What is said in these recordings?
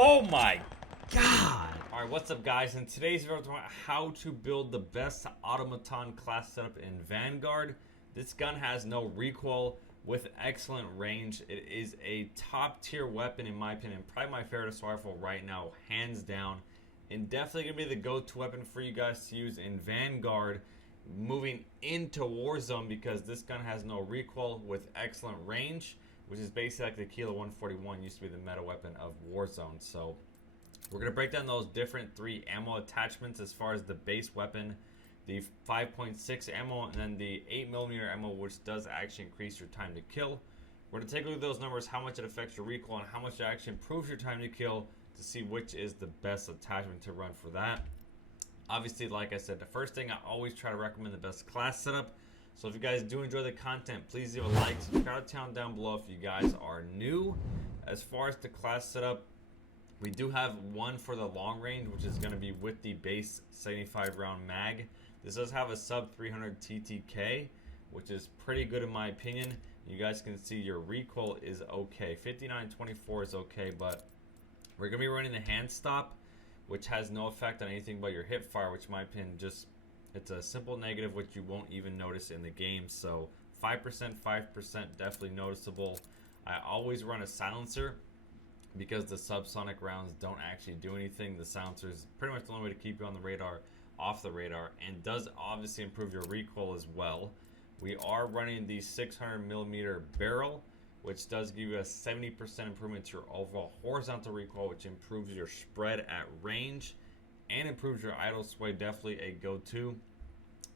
Oh my god! Alright, what's up guys? In today's video, we're talking about how to build the best Automaton class setup in Vanguard. This gun has no recoil with excellent range. It is a top tier weapon in my opinion, probably my favorite assault rifle right now, hands down. And definitely going to be the go-to weapon for you guys to use in Vanguard moving into Warzone, because this gun has no recoil with excellent range, which is basically like the Kilo 141 used to be the meta weapon of Warzone. So we're going to break down those different 3 ammo attachments as far as the base weapon, the 5.6 ammo, and then the 8mm ammo, which does actually increase your time to kill. We're going to take a look at those numbers, how much it affects your recoil, and how much it actually improves your time to kill, to see which is the best attachment to run for that. Obviously, like I said, the first thing, I always try to recommend the best class setup. So if you guys do enjoy the content, please leave a like, subscribe to the channel down below if you guys are new. As far as the class setup, we do have one for the long range, which is going to be with the base 75 round mag. This does have a sub 300 TTK, which is pretty good in my opinion. You guys can see your recoil is okay. 59-24 is okay, but we're going to be running the hand stop, which has no effect on anything but your hip fire, which in my opinion it's a simple negative which you won't even notice in the game. So 5%, definitely noticeable. I always run a silencer because the subsonic rounds don't actually do anything. The silencer is pretty much the only way to keep you on the radar, off the radar, and does obviously improve your recoil as well. We are running the 600mm barrel, which does give you a 70% improvement to your overall horizontal recoil, which improves your spread at range and improves your idle sway. Definitely a go-to.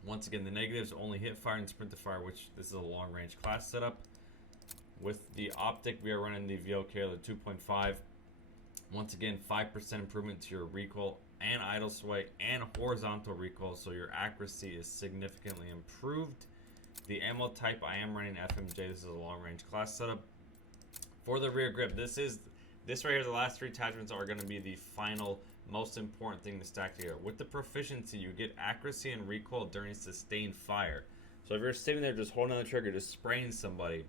Once again, the negatives only hit fire and sprint to fire, which this is a long range class setup. With the Optic, we are running the VOK 2.5. Once again, 5% improvement to your recoil and idle sway and horizontal recoil, so your accuracy is significantly improved. The ammo type, I am running FMJ. This is a long range class setup. For the rear grip, this right here, the last 3 attachments are going to be the final most important thing to stack together. With the proficiency, you get accuracy and recoil during sustained fire. So if you're sitting there just holding on the trigger, just spraying somebody,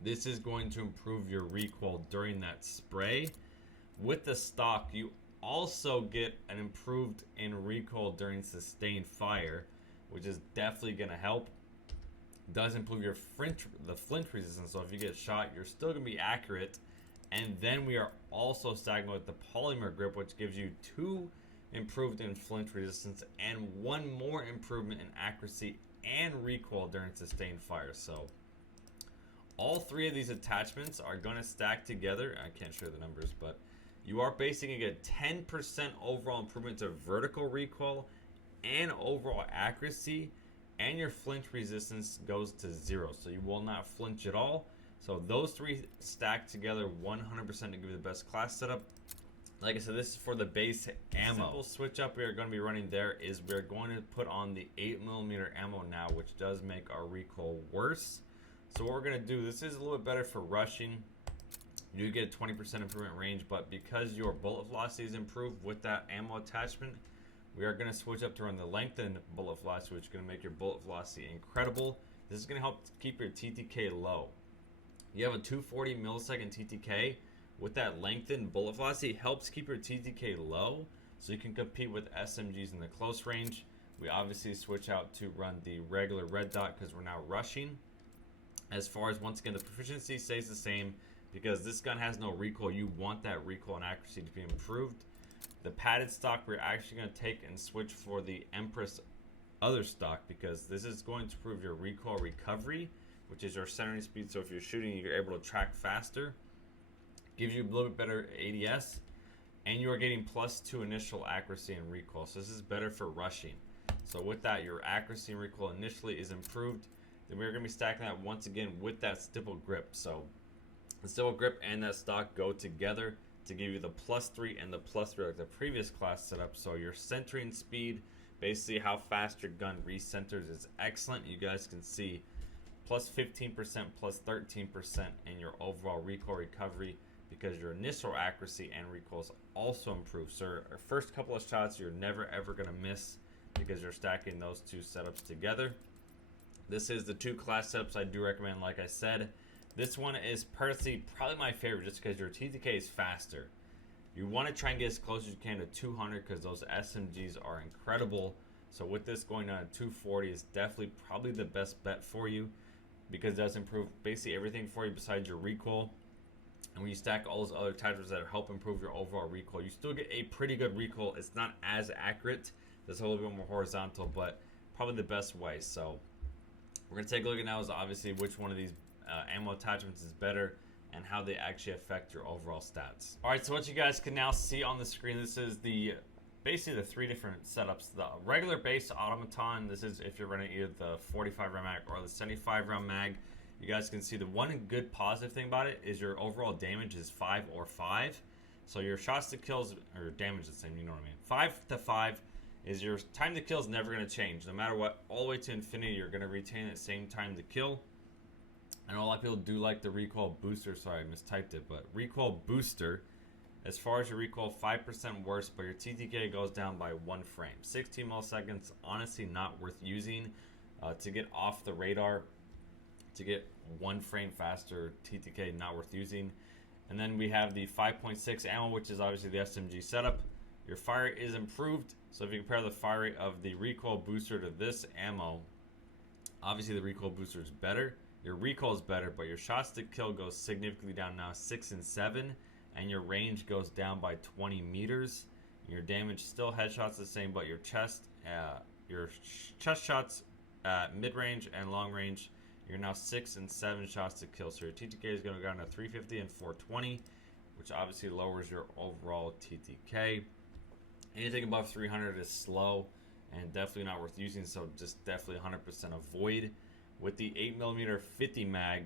this is going to improve your recoil during that spray. With the stock, you also get an improved in recoil during sustained fire, which is definitely going to help. Does improve your the flinch resistance, so if you get shot, you're still going to be accurate. And then we are also stacking with the polymer grip, which gives you 2 improved in flinch resistance and 1 more improvement in accuracy and recoil during sustained fire. So all 3 of these attachments are going to stack together. I can't show the numbers, but you are basically going to get 10% overall improvement to vertical recoil and overall accuracy, and your flinch resistance goes to 0, so you will not flinch at all. So those 3 stacked together 100% to give you the best class setup. Like I said, this is for the base ammo. Simple switch up we are going to be running there is we're going to put on the 8mm ammo now, which does make our recoil worse. So what we're going to do, this is a little bit better for rushing. You get 20% improvement range, but because your bullet velocity is improved with that ammo attachment, we are going to switch up to run the lengthened bullet velocity, which is going to make your bullet velocity incredible. This is going to help keep your TTK low. You have a 240 millisecond TTK. With that lengthened bullet velocity, it helps keep your TTK low, so you can compete with SMGs in the close range. We obviously switch out to run the regular red dot because we're now rushing. As far as, once again, the proficiency stays the same because this gun has no recoil. You want that recoil and accuracy to be improved. The padded stock, we're actually going to take and switch for the Empress other stock, because this is going to improve your recoil recovery, which is your centering speed. So if you're shooting, you're able to track faster, gives you a little bit better ADS, and you are getting +2 initial accuracy and recoil. So this is better for rushing. So with that, your accuracy and recoil initially is improved. Then we're going to be stacking that once again with that stipple grip. So the stipple grip and that stock go together to give you the +3 and the +3 like the previous class setup. So your centering speed, basically how fast your gun recenters, is excellent. You guys can see +15%, +13% in your overall recoil recovery, because your initial accuracy and recoil is also improved. So our first couple of shots you're never ever going to miss because you're stacking those 2 setups together. This is the 2 class setups I do recommend. Like I said, this one is personally probably my favorite just because your TTK is faster. You want to try and get as close as you can to 200 because those SMGs are incredible. So with this going down to 240 is definitely probably the best bet for you, because it does improve basically everything for you besides your recoil. And when you stack all those other tactics that help improve your overall recoil, you still get a pretty good recoil. It's not as accurate. It's a little bit more horizontal, but probably the best way. So we're going to take a look at now is obviously which one of these ammo attachments is better and how they actually affect your overall stats. All right, so what you guys can now see on the screen, this is basically the 3 different setups. The regular base Automaton, this is if you're running either the 45 round mag or the 75 round mag. You guys can see the one good positive thing about it is your overall damage is 5 or 5. So your shots to kills, or damage is the same, you know what I mean. 5 to 5 is your time to kill is never going to change. No matter what, all the way to infinity, you're going to retain that same time to kill. I know a lot of people do like the recoil booster. Sorry, I mistyped it, but recoil booster. As far as your recoil, 5% worse, but your TTK goes down by 1 frame. 16 milliseconds, honestly not worth using to get off the radar. To get 1 frame faster, TTK not worth using. And then we have the 5.6 ammo, which is obviously the SMG setup. Your fire is improved, so if you compare the fire rate of the recoil booster to this ammo, obviously the recoil booster is better. Your recoil is better, but your shots to kill goes significantly down now, 6 and 7, and your range goes down by 20 meters. Your damage still headshots the same, but your chest shots mid range and long range, you're now 6 and 7 shots to kill. So your TTK is going to go down to 350 and 420, which obviously lowers your overall TTK. Anything above 300 is slow and definitely not worth using, so just definitely 100% avoid. With the 8mm 50 mag,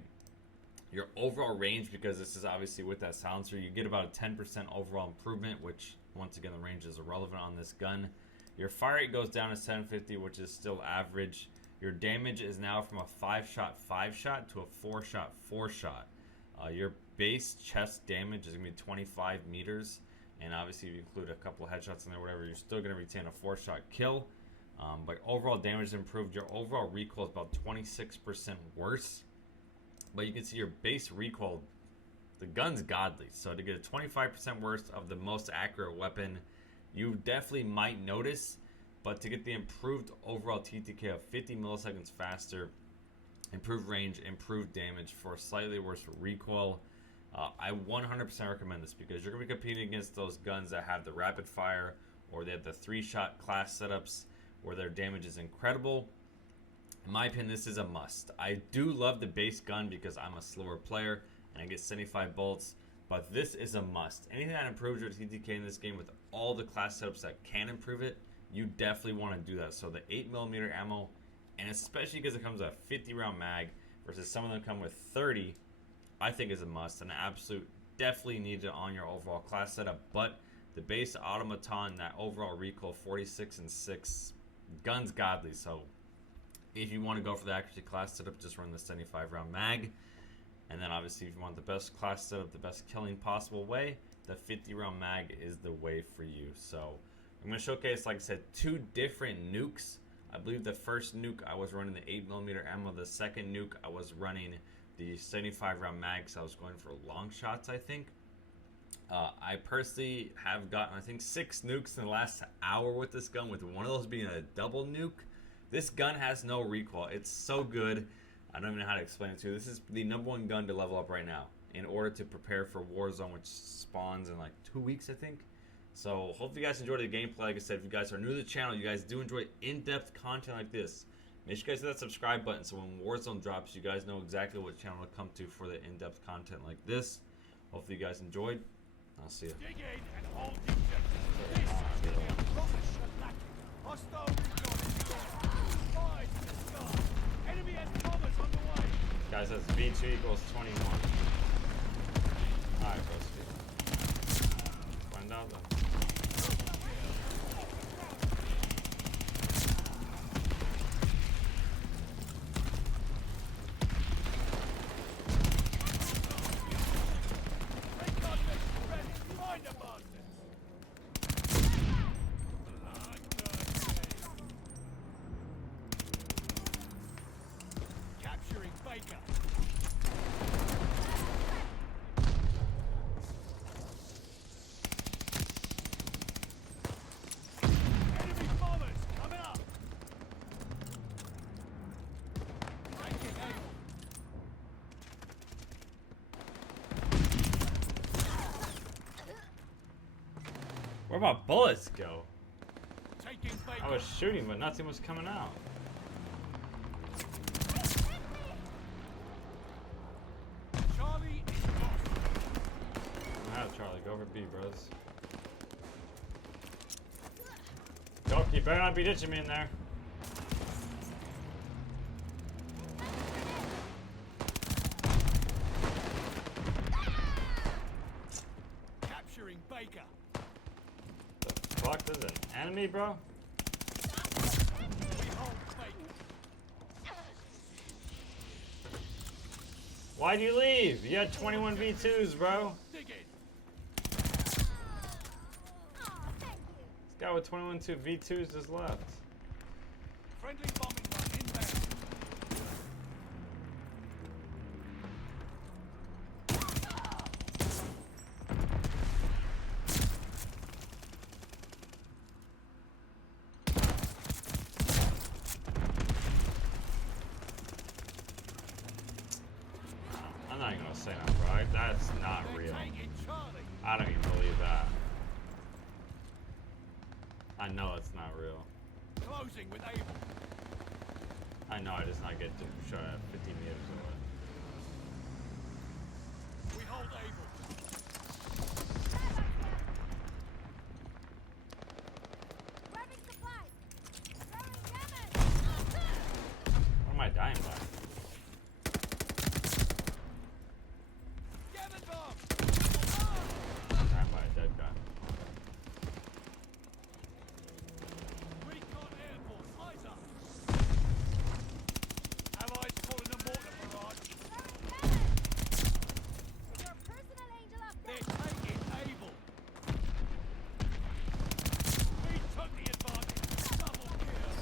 your overall range, because this is obviously with that silencer, you get about a 10% overall improvement, which once again the range is irrelevant on this gun. Your fire rate goes down to 750, which is still average. Your damage is now from a 5-shot 5-shot to a 4-shot 4-shot. Your base chest damage is going to be 25 meters, and obviously if you include a couple of headshots in there, whatever, you're still going to retain a 4-shot kill. But overall damage is improved. Your overall recoil is about 26% worse. But you can see your base recoil, the gun's godly. So to get a 25% worse of the most accurate weapon, you definitely might notice. But to get the improved overall TTK of 50 milliseconds faster, improved range, improved damage for slightly worse recoil, I 100% recommend this, because you're going to be competing against those guns that have the rapid fire or they have the 3-shot class setups where their damage is incredible. In my opinion, this is a must. I do love the base gun because I'm a slower player and I get 75 bolts, but this is a must. Anything that improves your TTK in this game with all the class setups that can improve it, you definitely want to do that. So the 8mm ammo, and especially because it comes with a 50 round mag versus some of them come with 30, I think is a must and an absolute definitely need it on your overall class setup. But the base Automaton, that overall recoil 46 and 6, gun's godly. So if you want to go for the accuracy class setup, just run the 75 round mag. And then obviously if you want the best class setup, the best killing possible way, the 50 round mag is the way for you. So I'm going to showcase, like I said, 2 different nukes. I believe the first nuke I was running the 8mm ammo. The second nuke I was running the 75 round mag, so I was going for long shots, I think. I personally have gotten, I think, 6 nukes in the last hour with this gun, with one of those being a double nuke. This gun has no recoil. It's so good. I don't even know how to explain it to you. This is the #1 gun to level up right now in order to prepare for Warzone, which spawns in like 2 weeks, I think. So hopefully you guys enjoyed the gameplay. Like I said, if you guys are new to the channel, you guys do enjoy in-depth content like this, make sure you guys hit that subscribe button so when Warzone drops, you guys know exactly what channel to come to for the in-depth content like this. Hopefully you guys enjoyed. I'll see you. Guys, that's V2 equals 21. Alright, bros. Find out though. Where'd my bullets go? Taking Baker. I was shooting, but nothing was coming out. Charlie is Alright, Charlie, go over B, bros. Go, you better not be ditching me in there. capturing Baker. The fuck? This is an enemy, bro? We hold Baker. Why'd you leave? You had 21 V2s, bro. Dig in. This guy with 21 V2s just left. Friendly bombing run inbound. I'm not even gonna say that, bro. That's not real. Taking Charlie. I don't even believe that. I know it's not real. Closing with Able. I know I just not get to shot at 50 meters away. We hold Able. Grabbing supplies. Throwing damage. What am I dying by? Gammon bomb. Dying by a dead guy. Recon Air Force. Eyes up. Allies calling a mortar barrage. Throwing damage. Your personal angel up there. They're taking Able. We took the advantage. Double kill.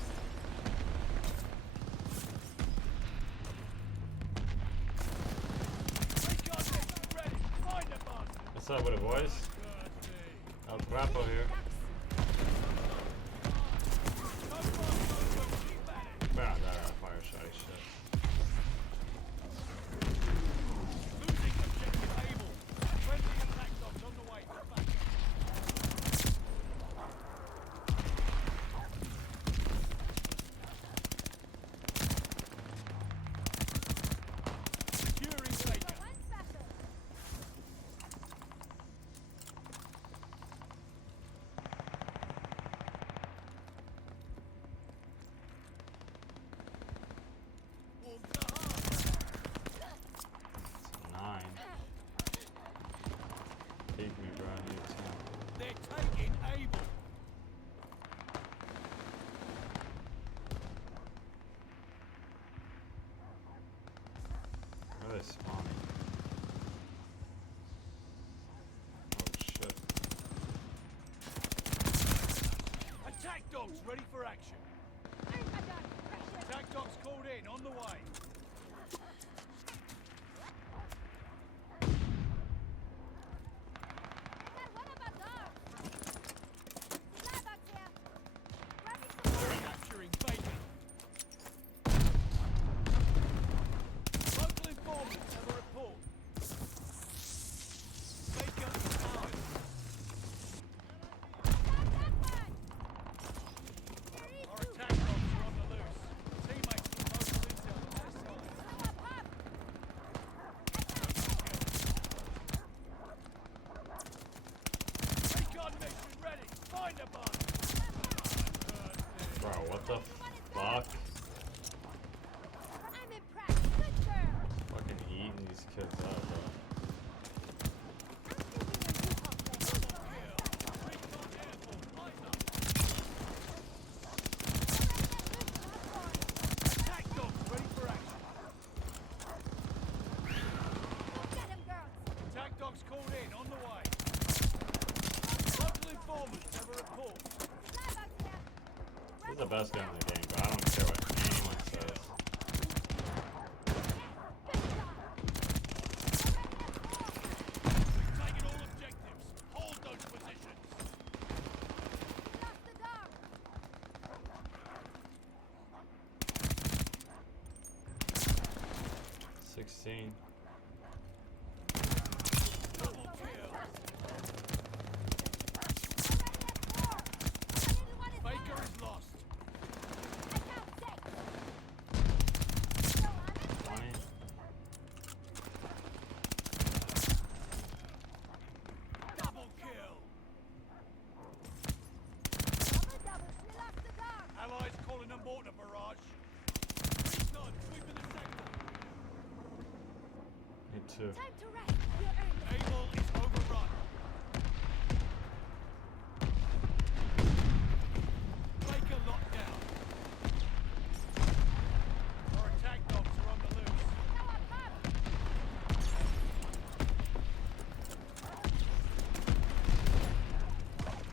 Recon mission ready. Find a bastard. What's up with it, boys? El Crapo here. No fun, no good. Keep at it. Better not die on fire shotty shit. Losing objective Able. Friendly attack dogs on the way to back. Securing Baker. One special. Warm to hard. It's 9. Take me, bro. I need 10. They're taking Able. Where are they spawning? Oh shit. Attack dogs ready for action. Attack dogs called in on the way. Got one of our dogs. Supply box here. Grabbing supplies. Capturing Baker. Local informants have a report. Baker is ours. Got that one. There is Our two. attack dogs are on the loose. Teammates with local intel on their side. Blow up, up. Recon mission ready. Find a bus. Bro, what the fuck? I'm impressed. Good girl. Fucking eating these kids up, bro. I'm thinking you're too confident. Recon Air Force. Eyes up. Attack dogs ready for action. Get him, girls. Attack dogs called in on the way. Local informants have a report. Supply box here. This is the best gun in the game, bro. I don't care what anyone says. We've taken all objectives. Hold those positions. Lost the dog. 16. Double kill. too. Time to rest. You earned it. Able is overrun. Baker locked down. Our attack dogs are on the loose. Now I'm covered.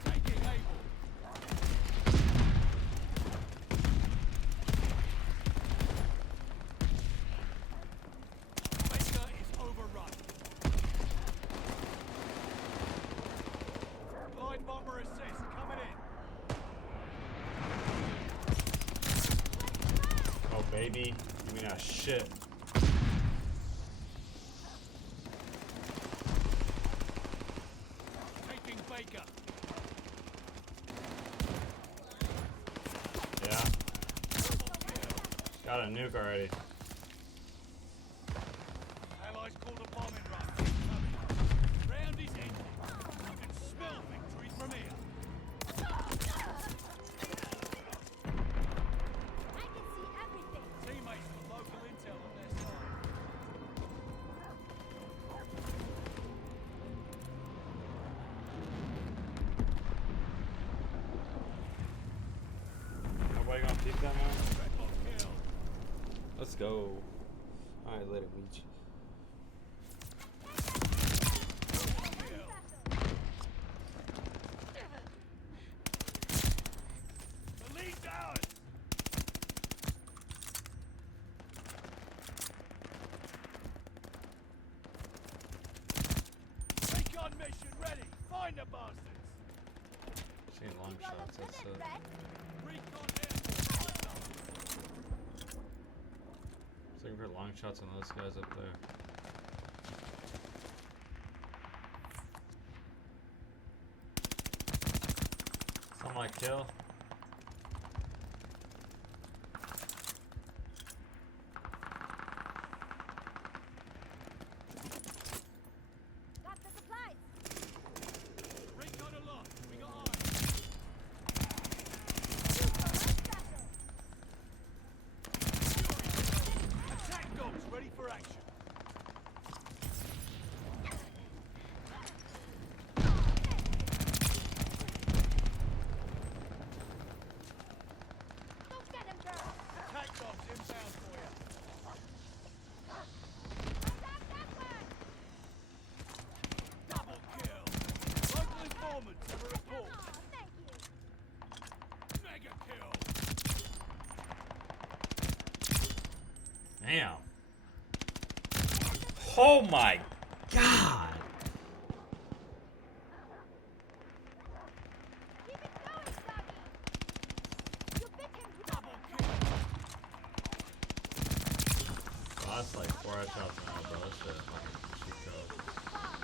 Taking Able. Baker is overrun. Glide bomber assist coming in. Oh baby, give me that shit. Taking Baker. Yeah. Got a nuke already. Allies called a bombing run. Round is ending. I can smell victory from here. I can see everything. Teammates with local intel on their side. Nobody gonna peek that man? Trapgod kill. Let's go. Alright, later, Meech. The lead's ours. Recon mission ready. Find the bastards. She ain't long You got a shots, that's minute, it. Red? Recon airborne. Looking for long shots on those guys up there. Something like kill. Got the supplies. Recon aloft. We got eyes. You go right special. Attack dogs ready for action. Don't get him, girl. Attack dogs inbound for you. Attack that way. Double kill. Local informants have a report. Aw, thank you. Mega kill. Damn. Oh my god. Keep it going, Doggy. You bit him with Double kill. Oh, that's like 4 headshots now, bro. This shit is fucking cheat code.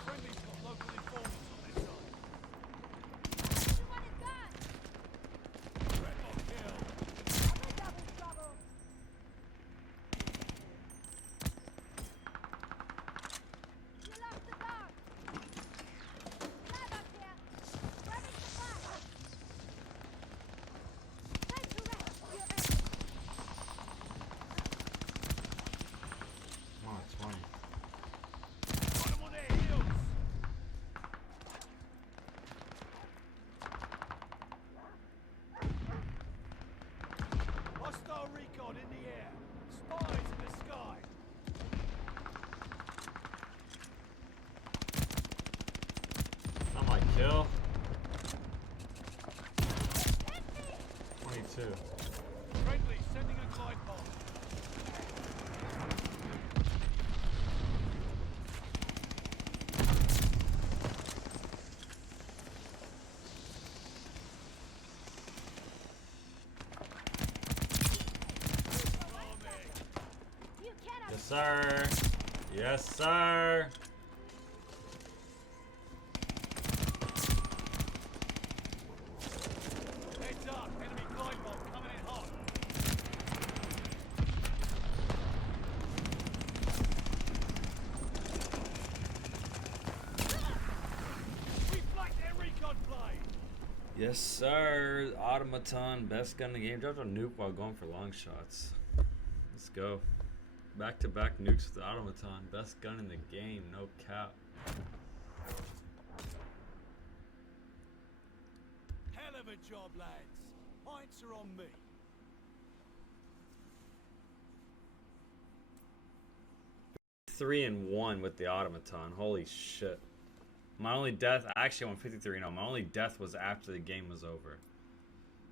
Friendly's got local informants on their side. Everyone is gone. Trapgod kill. Double trouble. You lost the dog. Lab up here. Grabbing supplies. Time to rest. You earned it. Come on, 20. Got 'em on their heels. Hostile recon in the air. Spies in the sky. I'm like kill. Hit me. 22. Friendly sending a glide bomb. You cannot. Yes, sir. Yes, sir. Heads up. Enemy glide bomb coming in hot. We flanked their recon plane. Yes, sir. Automaton, best gun in the game. Dropped a nuke while going for long shots. Let's go. Back-to-back nukes with the Automaton. Best gun in the game, no cap. Hell of a job, lads. Points are on me. Three and 1 with the Automaton. Holy shit. My only death, I actually went 53-0. My only death was after the game was over.